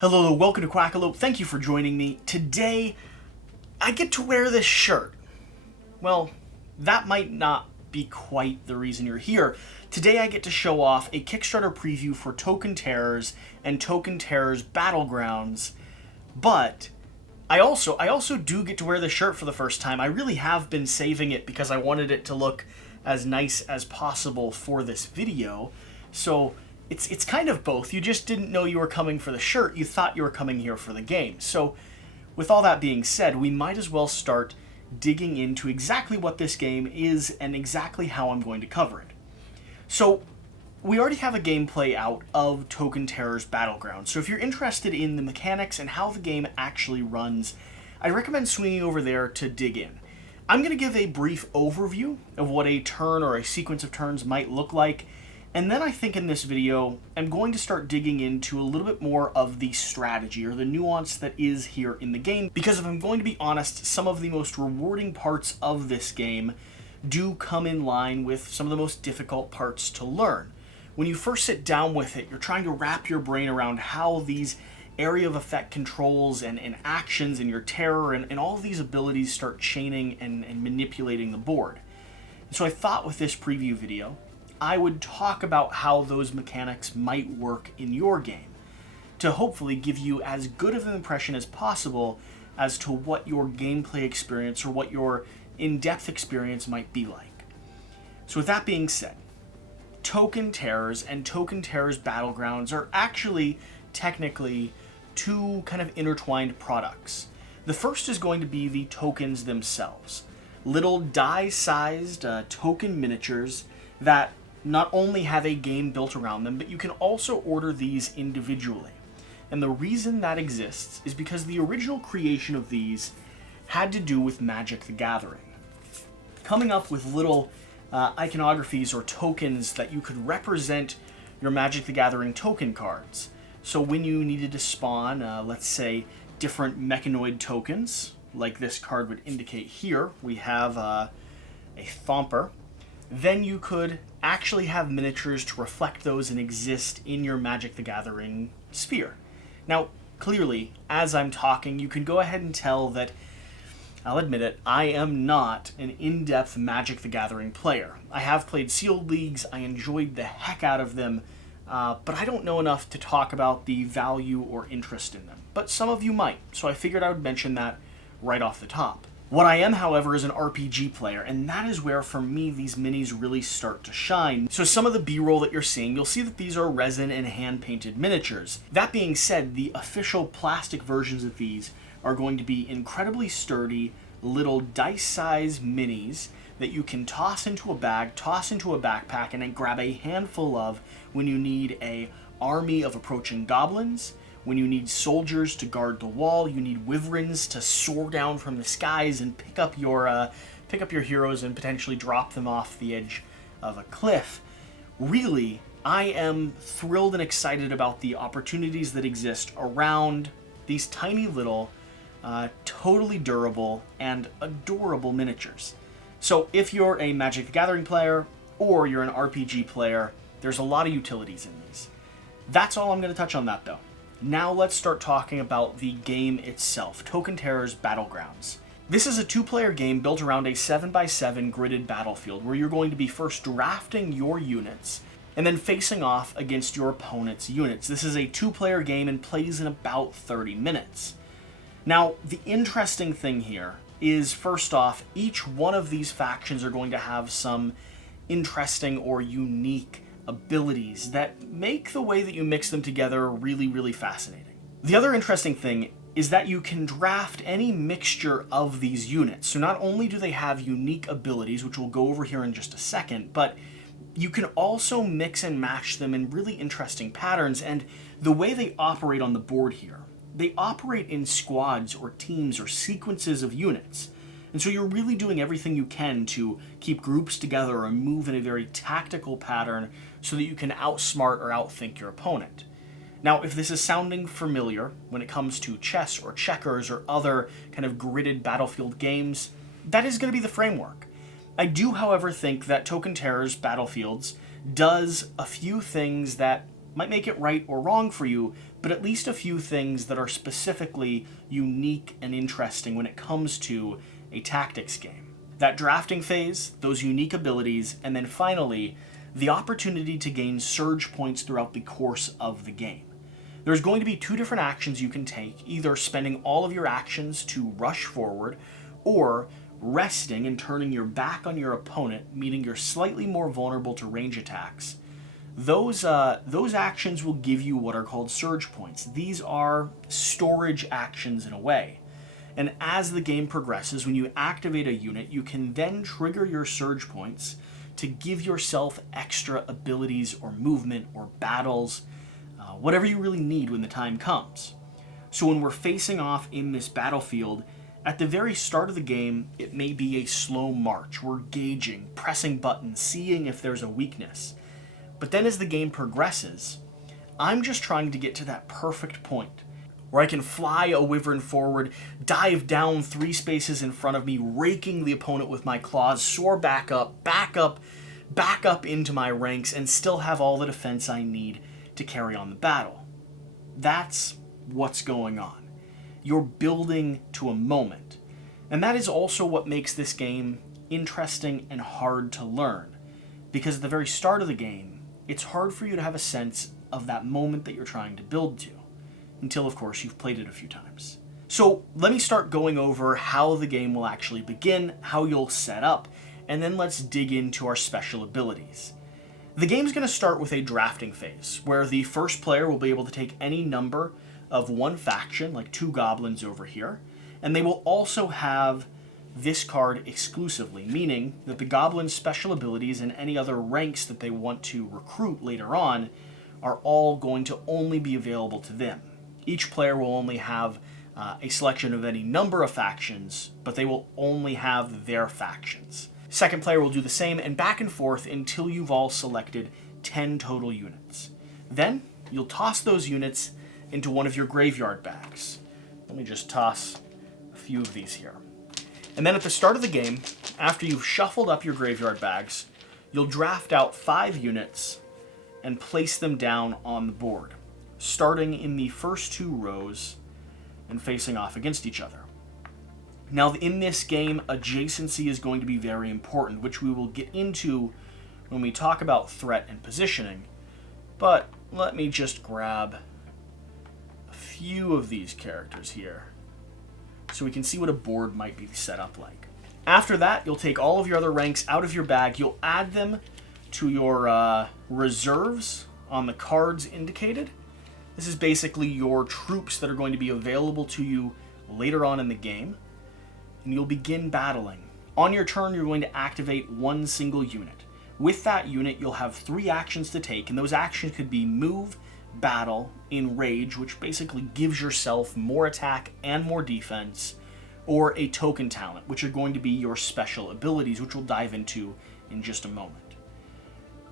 Hello, welcome to Quackalope. Thank you for joining me. Today, I get to wear this shirt. Well, that might not be quite the reason you're here. Today I get to show off a Kickstarter preview for Token Terrors and Token Terrors Battlegrounds, but I also do get to wear this shirt for the first time. I really have been saving it because I wanted it to look as nice as possible for this video, so it's kind of both. You just didn't know you were coming for the shirt, you thought you were coming here for the game. So with all that being said, we might as well start digging into exactly what this game is and exactly how I'm going to cover it. So we already have a gameplay out of Token Terrors Battlegrounds, so if you're interested in the mechanics and how the game actually runs, I recommend swinging over there to dig in. I'm going to give a brief overview of what a turn or a sequence of turns might look like, and then I think in this video, I'm going to start digging into a little bit more of the strategy or the nuance that is here in the game, because if I'm going to be honest, some of the most rewarding parts of this game do come in line with some of the most difficult parts to learn. When you first sit down with it, you're trying to wrap your brain around how these area of effect controls and actions and your terror and all of these abilities start chaining and manipulating the board. And so I thought with this preview video, I would talk about how those mechanics might work in your game, to hopefully give you as good of an impression as possible as to what your gameplay experience or what your in-depth experience might be like. So with that being said, Token Terrors and Token Terrors Battlegrounds are actually technically two kind of intertwined products. The first is going to be the tokens themselves, little die-sized token miniatures that not only have a game built around them, but you can also order these individually. And the reason that exists is because the original creation of these had to do with Magic the Gathering. Coming up with little iconographies or tokens that you could represent your Magic the Gathering token cards. So when you needed to spawn, let's say, different mechanoid tokens, like this card would indicate here, we have a Thomper, then you could actually have miniatures to reflect those and exist in your Magic the Gathering sphere. Now, clearly, as I'm talking, you can go ahead and tell that, I'll admit it, I am not an in-depth Magic the Gathering player. I have played sealed leagues, I enjoyed the heck out of them, but I don't know enough to talk about the value or interest in them. But some of you might, so I figured I would mention that right off the top. What I am, however, is an RPG player, and that is where, for me, these minis really start to shine. So some of the B-roll that you're seeing, you'll see that these are resin and hand-painted miniatures. That being said, the official plastic versions of these are going to be incredibly sturdy, little dice-sized minis that you can toss into a bag, toss into a backpack, and then grab a handful of when you need an army of approaching goblins, when you need soldiers to guard the wall, you need wyverns to soar down from the skies and pick up your heroes and potentially drop them off the edge of a cliff. Really, I am thrilled and excited about the opportunities that exist around these tiny little, totally durable and adorable miniatures. So if you're a Magic the Gathering player or you're an RPG player, there's a lot of utilities in these. That's all I'm going to touch on that though. Now let's start talking about the game itself, Token Terrors Battlegrounds. This is a two-player game built around a 7x7 gridded battlefield where you're going to be first drafting your units and then facing off against your opponent's units. This is a two-player game and plays in about 30 minutes. Now, the interesting thing here is, first off, each one of these factions are going to have some interesting or unique abilities that make the way that you mix them together really, really fascinating. The other interesting thing is that you can draft any mixture of these units. So not only do they have unique abilities, which we'll go over here in just a second, but you can also mix and match them in really interesting patterns. And the way they operate on the board here, they operate in squads or teams or sequences of units. And so you're really doing everything you can to keep groups together and move in a very tactical pattern so that you can outsmart or outthink your opponent. Now, if this is sounding familiar when it comes to chess or checkers or other kind of gridded battlefield games, that is going to be the framework. I do, however, think that Token Terrors Battlefields does a few things that might make it right or wrong for you, but but at least a few things that are specifically unique and interesting when it comes to a tactics game. That drafting phase, those unique abilities, and then finally, the opportunity to gain surge points throughout the course of the game. There's going to be two different actions you can take, either spending all of your actions to rush forward, or resting and turning your back on your opponent, meaning you're slightly more vulnerable to range attacks. Those actions will give you what are called surge points. These are storage actions in a way. And as the game progresses, when you activate a unit, you can then trigger your surge points to give yourself extra abilities or movement or battles, whatever you really need when the time comes. So when we're facing off in this battlefield, at the very start of the game, it may be a slow march. We're gauging, pressing buttons, seeing if there's a weakness. But then as the game progresses, I'm just trying to get to that perfect point where I can fly a wyvern forward, dive down 3 spaces in front of me, raking the opponent with my claws, soar back up into my ranks, and still have all the defense I need to carry on the battle. That's what's going on. You're building to a moment. And that is also what makes this game interesting and hard to learn. Because at the very start of the game, it's hard for you to have a sense of that moment that you're trying to build to. Until, of course, you've played it a few times. So let me start going over how the game will actually begin, how you'll set up, and then let's dig into our special abilities. The game's going to start with a drafting phase, where the first player will be able to take any number of one faction, like 2 goblins over here, and they will also have this card exclusively, meaning that the goblins' special abilities and any other ranks that they want to recruit later on are all going to only be available to them. Each player will only have a selection of any number of factions, but they will only have their factions. Second player will do the same, and back and forth until you've all selected 10 total units. Then, you'll toss those units into one of your graveyard bags. Let me just toss a few of these here. And then at the start of the game, after you've shuffled up your graveyard bags, you'll draft out 5 units and place them down on the board, starting in the first 2 rows and facing off against each other. Now, in this game, adjacency is going to be very important, which we will get into when we talk about threat and positioning. But let me just grab a few of these characters here so we can see what a board might be set up like. After that, you'll take all of your other ranks out of your bag. You'll add them to your reserves on the cards indicated. This is basically your troops that are going to be available to you later on in the game. And you'll begin battling. On your turn, you're going to activate 1 single unit. With that unit, you'll have 3 actions to take, and those actions could be move, battle, enrage, which basically gives yourself more attack and more defense, or a token talent, which are going to be your special abilities, which we'll dive into in just a moment.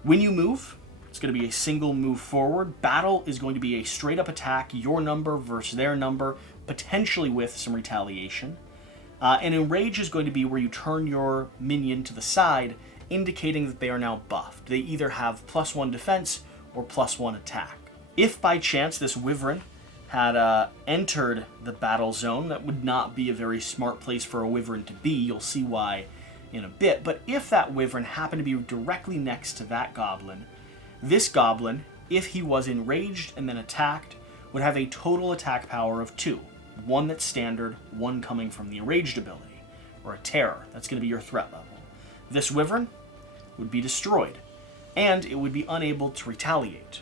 When you move, it's going to be a single move forward. Battle is going to be a straight-up attack, your number versus their number, potentially with some retaliation. And enrage is going to be where you turn your minion to the side, indicating that they are now buffed. They either have +1 defense or +1 attack. If by chance this wyvern had entered the battle zone, that would not be a very smart place for a wyvern to be. You'll see why in a bit. But if that wyvern happened to be directly next to that goblin, this goblin, if he was enraged and then attacked, would have a total attack power of 2. 1 that's standard, 1 coming from the enraged ability, or a Terra. That's going to be your threat level. This wyvern would be destroyed, and it would be unable to retaliate.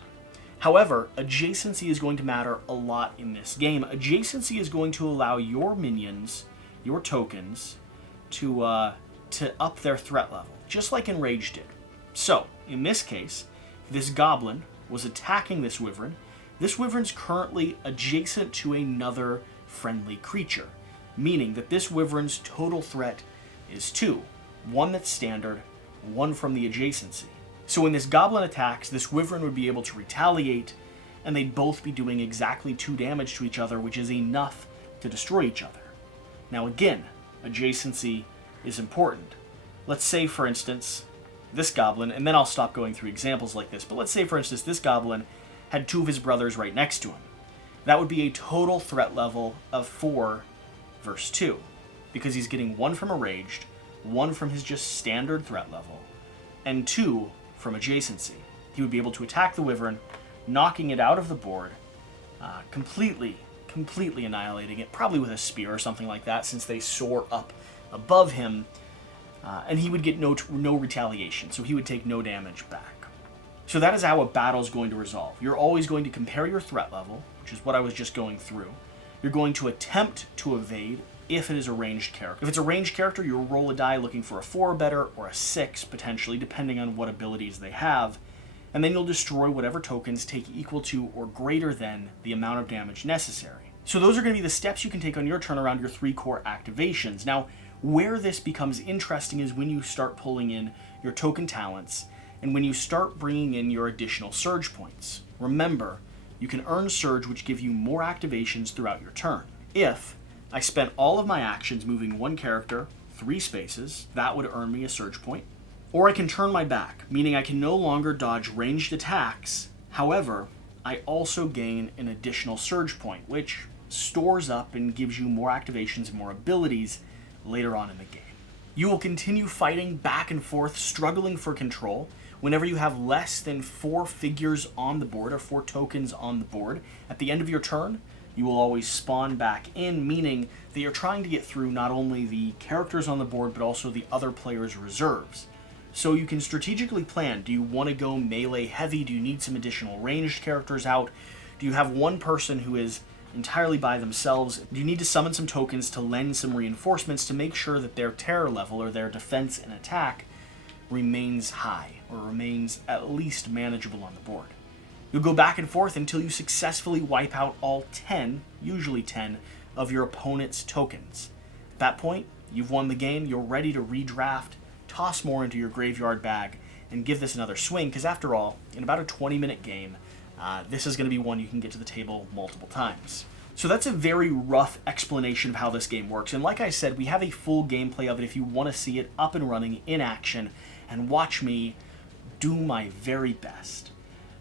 However, adjacency is going to matter a lot in this game. Adjacency is going to allow your minions, your tokens, to up their threat level, just like enraged did. So, in this case, this goblin was attacking this wyvern's currently adjacent to another friendly creature, meaning that this wyvern's total threat is 2. 1 that's standard, 1 from the adjacency. So when this goblin attacks, this wyvern would be able to retaliate, and they'd both be doing exactly 2 damage to each other, which is enough to destroy each other. Now again, adjacency is important. Let's say, for instance, this goblin, and then I'll stop going through examples like this, but let's say, for instance, this goblin had 2 of his brothers right next to him. That would be a total threat level of 4 versus 2, because he's getting 1 from a ranged, 1 from his just standard threat level, and 2 from adjacency. He would be able to attack the Wyvern, knocking it out of the board, completely annihilating it, probably with a spear or something like that, since they soar up above him, and he would get no retaliation, so he would take no damage back. So that is how a battle is going to resolve. You're always going to compare your threat level, which is what I was just going through. You're going to attempt to evade if it is a ranged character. If it's a ranged character, you'll roll a die looking for a 4 or better, or a 6, potentially, depending on what abilities they have, and then you'll destroy whatever tokens take equal to or greater than the amount of damage necessary. So those are going to be the steps you can take on your turn around your 3 core activations. Now, where this becomes interesting is when you start pulling in your token talents, and when you start bringing in your additional surge points. Remember, you can earn surge, which give you more activations throughout your turn. If I spent all of my actions moving 1 character 3 spaces, that would earn me a surge point. Or I can turn my back, meaning I can no longer dodge ranged attacks. However, I also gain an additional surge point, which stores up and gives you more activations and more abilities later on in the game. You will continue fighting back and forth, struggling for control. Whenever you have less than 4 figures on the board, or 4 tokens on the board, at the end of your turn, you will always spawn back in, meaning that you're trying to get through not only the characters on the board, but also the other players' reserves. So you can strategically plan. Do you want to go melee heavy? Do you need some additional ranged characters out? Do you have one person who is entirely by themselves? Do you need to summon some tokens to lend some reinforcements to make sure that their terror level, or their defense and attack, remains high, or remains at least manageable on the board? You'll go back and forth until you successfully wipe out all 10, usually 10, of your opponent's tokens. At that point, you've won the game, you're ready to redraft, toss more into your graveyard bag, and give this another swing, because after all, in about a 20-minute game, this is going to be one you can get to the table multiple times. So that's a very rough explanation of how this game works, and like I said, we have a full gameplay of it if you want to see it up and running in action, and watch me do my very best.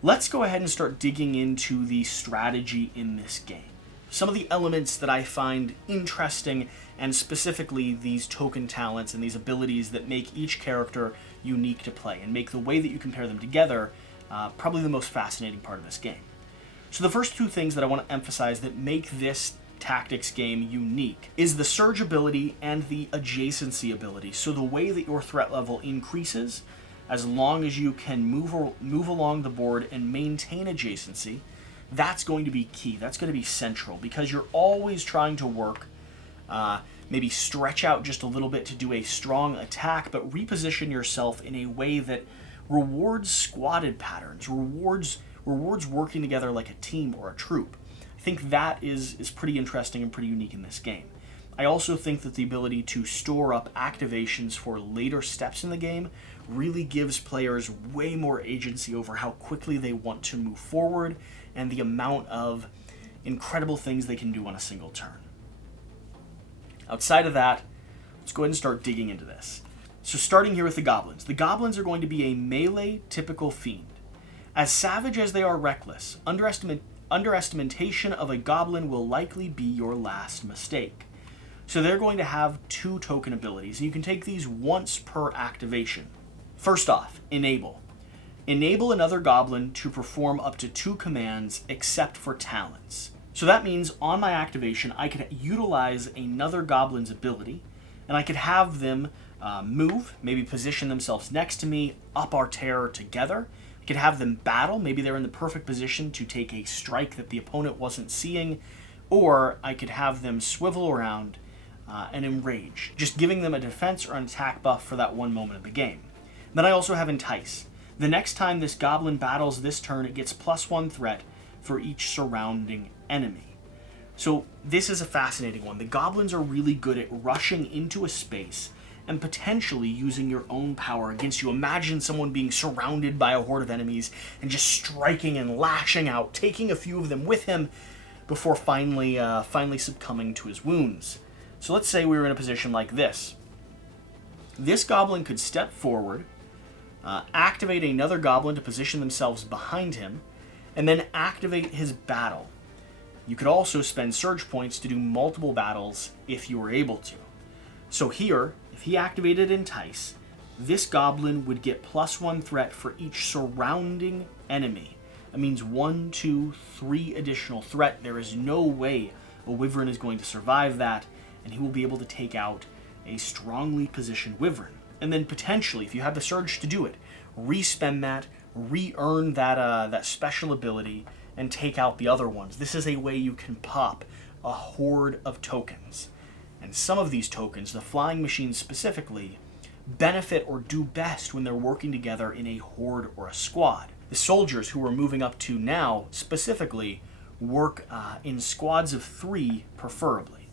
Let's go ahead and start digging into the strategy in this game. Some of the elements that I find interesting, and specifically these token talents and these abilities that make each character unique to play, and make the way that you compare them together probably the most fascinating part of this game. So the first 2 things that I want to emphasize that make this tactics game unique is the surge ability and the adjacency ability. So the way that your threat level increases, as long as you can move along the board and maintain adjacency, that's going to be key. That's going to be central, because you're always trying to work, maybe stretch out just a little bit to do a strong attack, but reposition yourself in a way that rewards squatted patterns, rewards working together like a team or a troop. I think that is pretty interesting and pretty unique in this game. I also think that the ability to store up activations for later steps in the game really gives players way more agency over how quickly they want to move forward, and the amount of incredible things they can do on a single turn. Outside of that, let's go ahead and start digging into this. So starting here with the Goblins. The Goblins are going to be a melee typical fiend. As savage as they are reckless, underestimation of a Goblin will likely be your last mistake. So they're going to have 2 token abilities, and you can take these once per activation. First off, Enable. Enable another Goblin to perform up to 2 commands except for talents. So that means on my activation, I could utilize another Goblin's ability, and I could have them move, maybe position themselves next to me, up our terror together. I could have them battle, maybe they're in the perfect position to take a strike that the opponent wasn't seeing, or I could have them swivel around and enrage, just giving them a defense or an attack buff for that one moment of the game. Then I also have Entice. The next time this Goblin battles this turn, it gets +1 threat for each surrounding enemy. So this is a fascinating one. The Goblins are really good at rushing into a space and potentially using your own power against you. Imagine someone being surrounded by a horde of enemies and just striking and lashing out, taking a few of them with him before finally succumbing to his wounds. So let's say we were in a position like this. This Goblin could step forward, activate another Goblin to position themselves behind him, and then activate his battle. You could also spend surge points to do multiple battles if you were able to. So here, if he activated Entice, this goblin would get +1 threat for each surrounding enemy. That means 1, 2, 3 additional threat. There is no way a Wyvern is going to survive that, and he will be able to take out a strongly positioned Wyvern. And then potentially, if you have the surge to do it, re-spend that, re-earn that special ability, and take out the other ones. This is a way you can pop a horde of tokens. And some of these tokens, the flying machines specifically, benefit or do best when they're working together in a horde or a squad. The soldiers who we're moving up to now specifically work in squads of 3 preferably.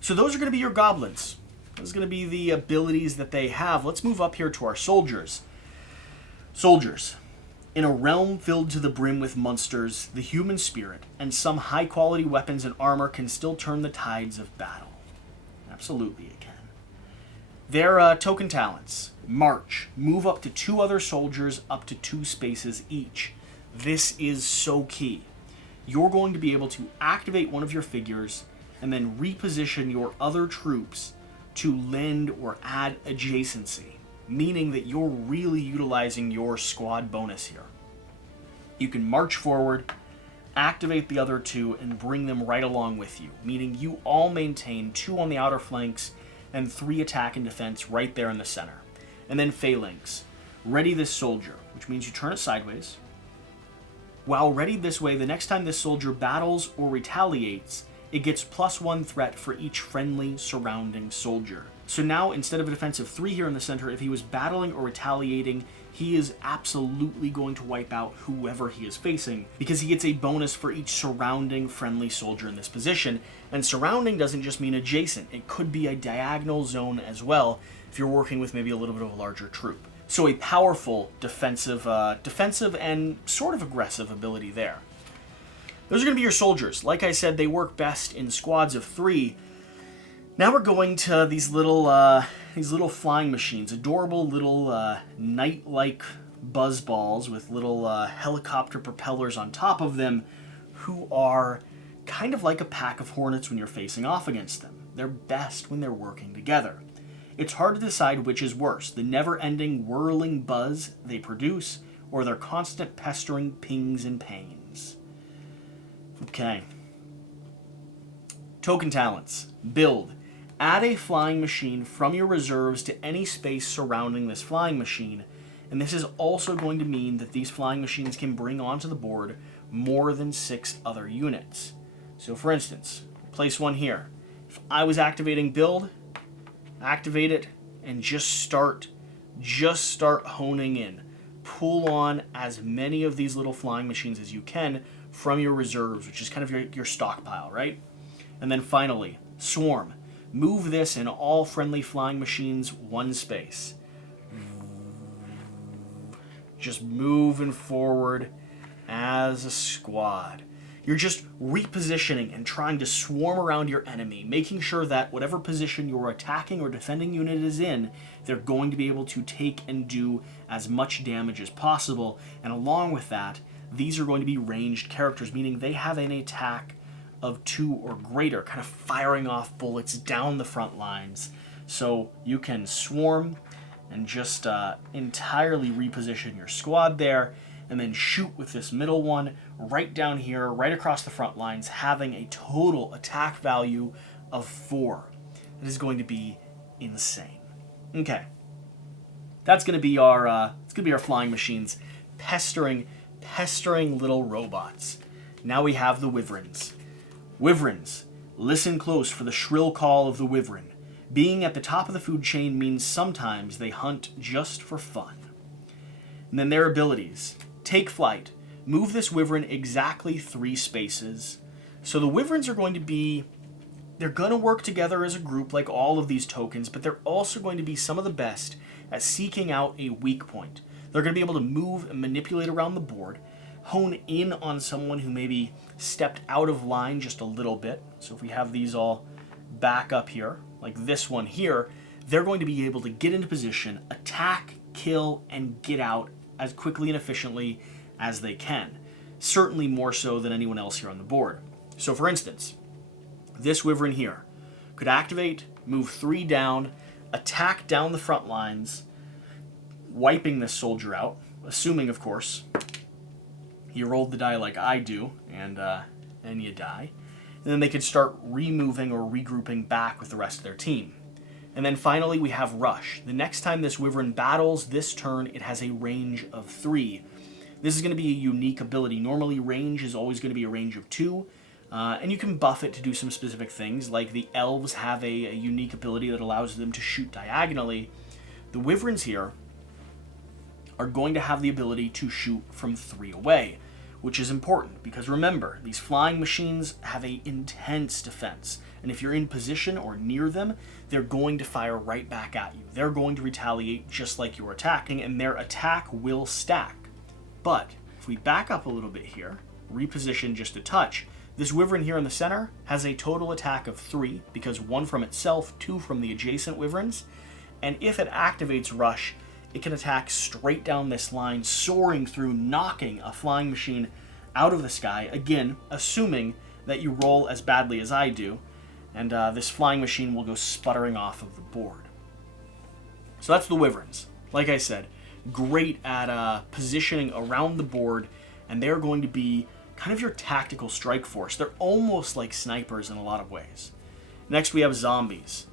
So those are going to be your goblins. Those are going to be the abilities that they have. Let's move up here to our soldiers. Soldiers. In a realm filled to the brim with monsters, the human spirit and some high-quality weapons and armor can still turn the tides of battle. Absolutely it can. Their token talents. March. Move up to 2 other soldiers up to 2 spaces each. This is so key. You're going to be able to activate one of your figures and then reposition your other troops to lend or add adjacency, meaning that you're really utilizing your squad bonus here. You can march forward, activate the other 2, and bring them right along with you, meaning you all maintain 2 on the outer flanks and 3 attack and defense right there in the center. And then phalanx. Ready this soldier, which means you turn it sideways. While ready this way, the next time this soldier battles or retaliates, it gets +1 threat for each friendly surrounding soldier. So now, instead of a defensive 3 here in the center, if he was battling or retaliating, he is absolutely going to wipe out whoever he is facing, because he gets a bonus for each surrounding friendly soldier in this position. And surrounding doesn't just mean adjacent. It could be a diagonal zone as well, if you're working with maybe a little bit of a larger troop. So a powerful defensive and sort of aggressive ability there. Those are going to be your soldiers. Like I said, they work best in squads of 3. Now we're going to these little flying machines, adorable little knight-like buzzballs with little helicopter propellers on top of them, who are kind of like a pack of hornets when you're facing off against them. They're best when they're working together. It's hard to decide which is worse, the never-ending whirling buzz they produce, or their constant pestering pings and pains. Okay. Token talents. Build. Add a flying machine from your reserves to any space surrounding this flying machine, and this is also going to mean that these flying machines can bring onto the board more than 6 other units. So for instance, place one here. If I was activating build, activate it, and just start honing in. Pull on as many of these little flying machines as you can from your reserves, which is kind of your stockpile, right? And then finally, swarm. Move this in all friendly flying machines 1 space. Just moving forward as a squad. You're just repositioning and trying to swarm around your enemy, making sure that whatever position your attacking or defending unit is in, they're going to be able to take and do as much damage as possible. And along with that, these are going to be ranged characters, meaning they have an attack of 2 or greater, kind of firing off bullets down the front lines. So you can swarm and just entirely reposition your squad there, and then shoot with this middle one right down here, right across the front lines, having a total attack value of 4. It is going to be insane. Okay, that's going to be our flying machines, pestering little robots. Now we have the Wyverns. Wyverns, listen close for the shrill call of the Wyvern. Being at the top of the food chain means sometimes they hunt just for fun. And then their abilities. Take flight. Move this Wyvern exactly 3 spaces. So the Wyverns are going to be, they're going to work together as a group like all of these tokens, but they're also going to be some of the best at seeking out a weak point. They're going to be able to move and manipulate around the board, hone in on someone who maybe stepped out of line just a little bit. So if we have these all back up here, like this one here, they're going to be able to get into position, attack, kill, and get out as quickly and efficiently as they can. Certainly more so than anyone else here on the board. So for instance, this Wyvern here could activate, move 3 down, attack down the front lines, wiping this soldier out, assuming, of course, you rolled the die like I do, and you die. And then they could start removing or regrouping back with the rest of their team. And then finally we have Rush. The next time this Wyvern battles this turn, it has a range of 3. This is going to be a unique ability. Normally range is always going to be a range of 2, and you can buff it to do some specific things, like the Elves have a unique ability that allows them to shoot diagonally. The Wyverns here are going to have the ability to shoot from 3 away, which is important, because remember, these flying machines have an intense defense, and if you're in position or near them, they're going to fire right back at you. They're going to retaliate just like you're attacking, and their attack will stack. But if we back up a little bit here, reposition just a touch, this Wyvern here in the center has a total attack of 3, because 1 from itself, 2 from the adjacent Wyverns, and if it activates Rush, it can attack straight down this line, soaring through, knocking a flying machine out of the sky, again, assuming that you roll as badly as I do, and this flying machine will go sputtering off of the board. So that's the Wyverns. Like I said, great at positioning around the board, and they're going to be kind of your tactical strike force. They're almost like snipers in a lot of ways. Next we have zombies.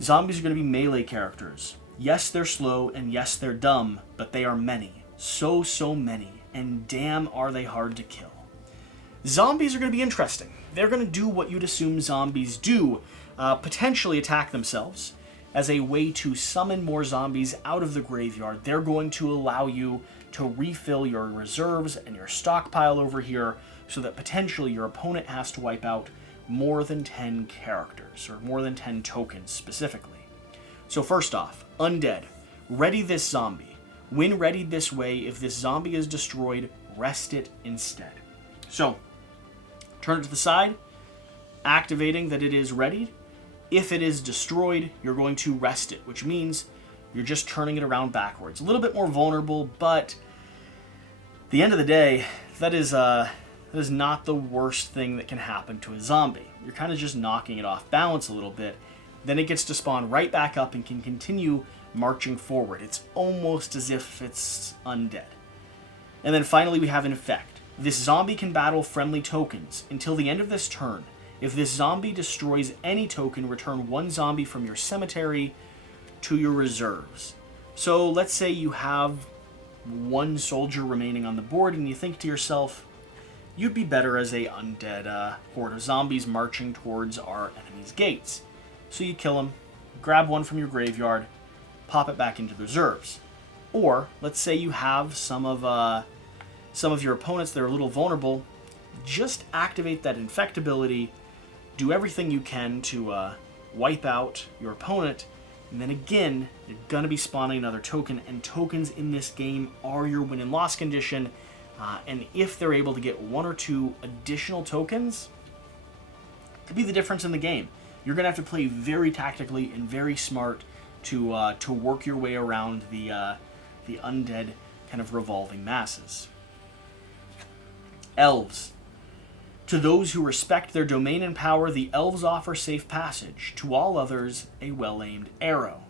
Zombies are going to be melee characters. Yes, they're slow, and yes, they're dumb, but they are many. So many, and damn are they hard to kill. Zombies are going to be interesting. They're going to do what you'd assume zombies do, potentially attack themselves. As a way to summon more zombies out of the graveyard, they're going to allow you to refill your reserves and your stockpile over here, so that potentially your opponent has to wipe out more than 10 characters, or more than 10 tokens specifically. So first off, Undead, ready this zombie. When readied this way, if this zombie is destroyed, rest it instead. So, turn it to the side, activating that it is readied. If it is destroyed, you're going to rest it, which means you're just turning it around backwards. A little bit more vulnerable, but at the end of the day, that is not the worst thing that can happen to a zombie. You're kind of just knocking it off balance a little bit. Then it gets to spawn right back up and can continue marching forward. It's almost as if it's undead. And then finally we have Infect. This zombie can battle friendly tokens until the end of this turn. If this zombie destroys any token, return 1 zombie from your cemetery to your reserves. So let's say you have 1 soldier remaining on the board and you think to yourself, you'd be better as a undead horde of zombies marching towards our enemy's gates. So you kill him, grab 1 from your graveyard, pop it back into the reserves. Or, let's say you have some of your opponents that are a little vulnerable, just activate that Infect ability, do everything you can to wipe out your opponent, and then again, you're going to be spawning another token, and tokens in this game are your win and loss condition, and if they're able to get 1 or 2 additional tokens, it could be the difference in the game. You're going to have to play very tactically and very smart to work your way around the undead kind of revolving masses. Elves. To those who respect their domain and power, the Elves offer safe passage. To all others, a well-aimed arrow.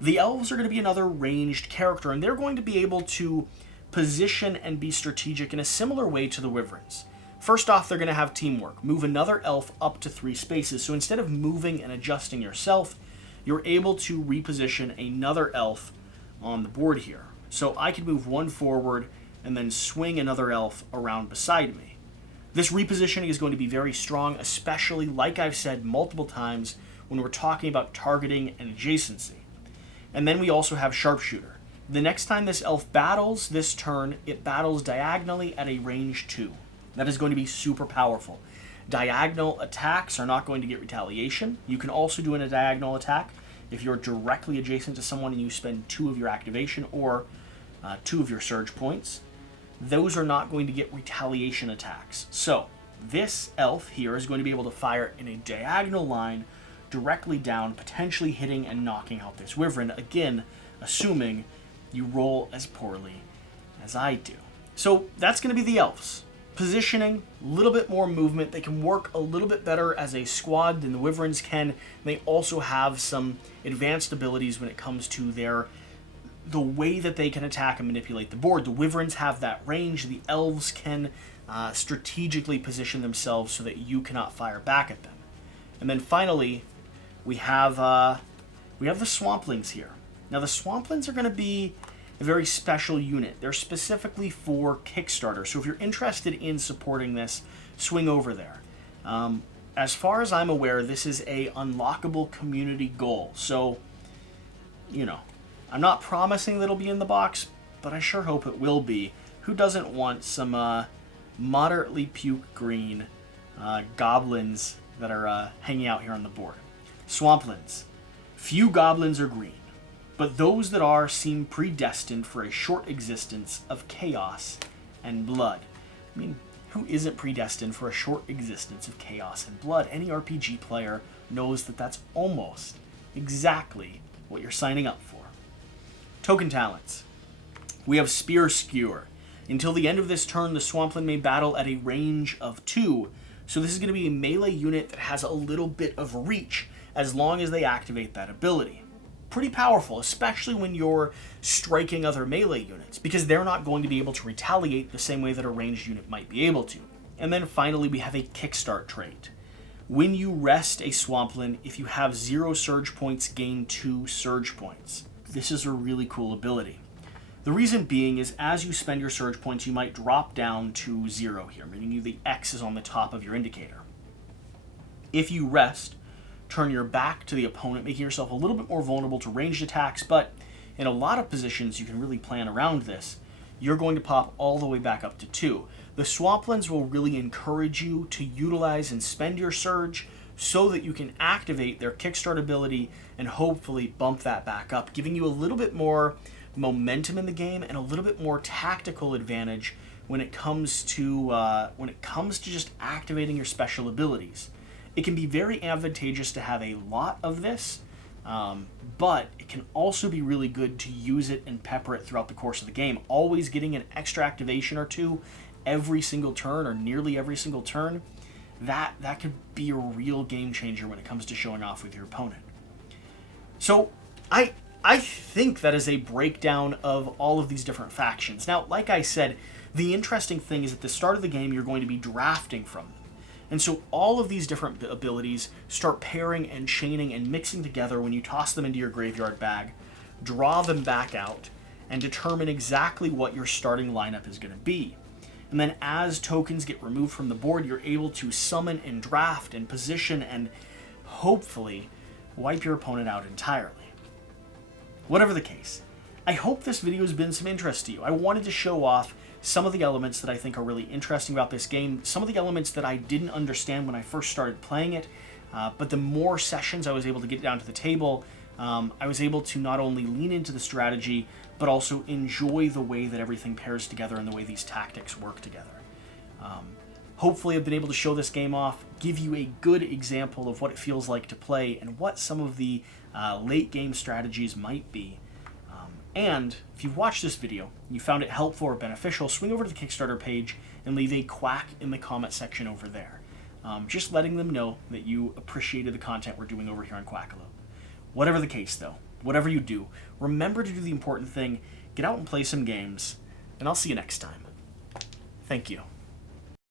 The Elves are going to be another ranged character, and they're going to be able to position and be strategic in a similar way to the Wyverns. First off, they're going to have teamwork. Move another elf up to 3 spaces. So instead of moving and adjusting yourself, you're able to reposition another elf on the board here. So I could move 1 forward and then swing another elf around beside me. This repositioning is going to be very strong, especially, like I've said multiple times, when we're talking about targeting and adjacency. And then we also have Sharpshooter. The next time this elf battles this turn, it battles diagonally at a range 2. That is going to be super powerful. Diagonal attacks are not going to get retaliation. You can also do a diagonal attack if you're directly adjacent to someone and you spend 2 of your activation or 2 of your surge points. Those are not going to get retaliation attacks. So this elf here is going to be able to fire in a diagonal line directly down, potentially hitting and knocking out this Wyvern, again, assuming you roll as poorly as I do. So that's going to be the Elves. Positioning, a little bit more movement. They can work a little bit better as a squad than the Wyverns can. They also have some advanced abilities when it comes to the way that they can attack and manipulate the board. The Wyverns have that range. The Elves can strategically position themselves so that you cannot fire back at them. And then finally, we have the Swamplings here. Now the Swamplings are going to be a very special unit. They're specifically for Kickstarter, so if you're interested in supporting this, swing over there. As far as I'm aware, this is a unlockable community goal, so, you know, I'm not promising that it'll be in the box, but I sure hope it will be. Who doesn't want some moderately puke green goblins that are hanging out here on the board? Swamplings. Few goblins are green, but those that are seem predestined for a short existence of chaos and blood. I mean, who isn't predestined for a short existence of chaos and blood? Any RPG player knows that that's almost exactly what you're signing up for. Token talents. We have Spear Skewer. Until the end of this turn, the Swampling may battle at a range of 2, so this is going to be a melee unit that has a little bit of reach as long as they activate that ability. Pretty powerful, especially when you're striking other melee units, because they're not going to be able to retaliate the same way that a ranged unit might be able to. And then finally, we have a Kickstart trait. When you rest a Swampling, if you have 0 surge points, gain 2 surge points. This is a really cool ability. The reason being is as you spend your surge points, you might drop down to 0 here, meaning the X is on the top of your indicator. If you rest, turn your back to the opponent, making yourself a little bit more vulnerable to ranged attacks, but in a lot of positions you can really plan around this. You're going to pop all the way back up to 2. The Swamplings will really encourage you to utilize and spend your surge so that you can activate their Kickstart ability and hopefully bump that back up, giving you a little bit more momentum in the game and a little bit more tactical advantage when it comes to just activating your special abilities. It can be very advantageous to have a lot of this, but it can also be really good to use it and pepper it throughout the course of the game. Always getting an extra activation or 2 every single turn, or nearly every single turn, that could be a real game changer when it comes to showing off with your opponent. So I think that is a breakdown of all of these different factions. Now, like I said, the interesting thing is at the start of the game, you're going to be drafting from them. And so all of these different abilities start pairing and chaining and mixing together when you toss them into your graveyard bag, draw them back out, and determine exactly what your starting lineup is going to be. And then as tokens get removed from the board, you're able to summon and draft and position and hopefully wipe your opponent out entirely. Whatever the case, I hope this video has been some interest to you. I wanted to show off some of the elements that I think are really interesting about this game, some of the elements that I didn't understand when I first started playing it, but the more sessions I was able to get down to the table, I was able to not only lean into the strategy, but also enjoy the way that everything pairs together and the way these tactics work together. Hopefully I've been able to show this game off, give you a good example of what it feels like to play and what some of the late game strategies might be. And if you've watched this video and you found it helpful or beneficial, swing over to the Kickstarter page and leave a quack in the comment section over there. Just letting them know that you appreciated the content we're doing over here on Quackalope. Whatever the case though, whatever you do, remember to do the important thing, get out and play some games, and I'll see you next time. Thank you.